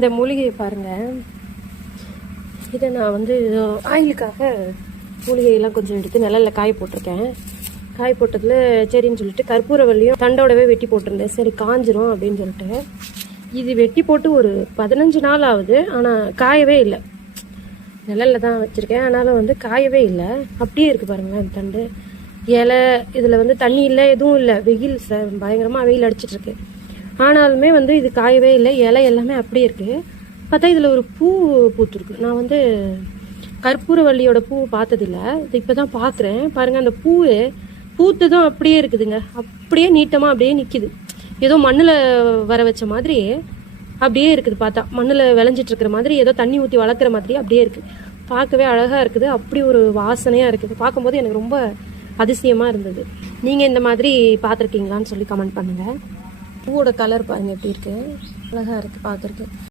இந்த மூலிகையை பாருங்கள். இதை நான் வந்து ஆயிலுக்காக மூலிகையெல்லாம் கொஞ்சம் எடுத்து நிழலில் காய போட்டிருக்கேன். காய போட்டதில் சரின்னு சொல்லிட்டு கற்பூரவல்லியும் தண்டோடவே வெட்டி போட்டிருந்தேன். சரி காஞ்சிரும் அப்படின்னு சொல்லிட்டு இது வெட்டி போட்டு ஒரு 15 நாள் ஆகுது. ஆனால் காயவே இல்லை. நிழலில் தான் வச்சுருக்கேன். ஆனாலும் வந்து காயவே இல்லை. அப்படியே இருக்குது பாருங்களேன் இந்த தண்டு. இலை இதில் வந்து தண்ணி இல்லை, எதுவும் இல்லை. வெயில் பயங்கரமாக வெயில் அடிச்சிட்ருக்கு. ஆனாலுமே வந்து இது காயவே இல்லை. இலை எல்லாமே அப்படியே இருக்குது. பார்த்தா இதில் ஒரு பூ பூத்துருக்கு. நான் வந்து கற்பூரவல்லியோட பூ பார்த்ததில்ல. இது இப்போ தான் பார்க்குறேன். பாருங்கள் அந்த பூத்ததும் அப்படியே இருக்குதுங்க. அப்படியே நீட்டமாக அப்படியே நிற்கிது. ஏதோ மண்ணில் வர வச்ச மாதிரி அப்படியே இருக்குது. பார்த்தா மண்ணில் விளைஞ்சிட்டு இருக்கிற மாதிரி, ஏதோ தண்ணி ஊற்றி வளர்க்குற மாதிரி அப்படியே இருக்குது. பார்க்கவே அழகாக இருக்குது. அப்படி ஒரு வாசனையாக இருக்குது. பார்க்கும்போது எனக்கு ரொம்ப அதிசயமாக இருந்தது. நீங்கள் இந்த மாதிரி பார்த்துருக்கீங்களான்னு சொல்லி கமெண்ட் பண்ணுங்கள். பூவோட கலர் பாருங்கள் எப்படி இருக்குது. அழகாக இருக்குது பார்க்குறதுக்கு.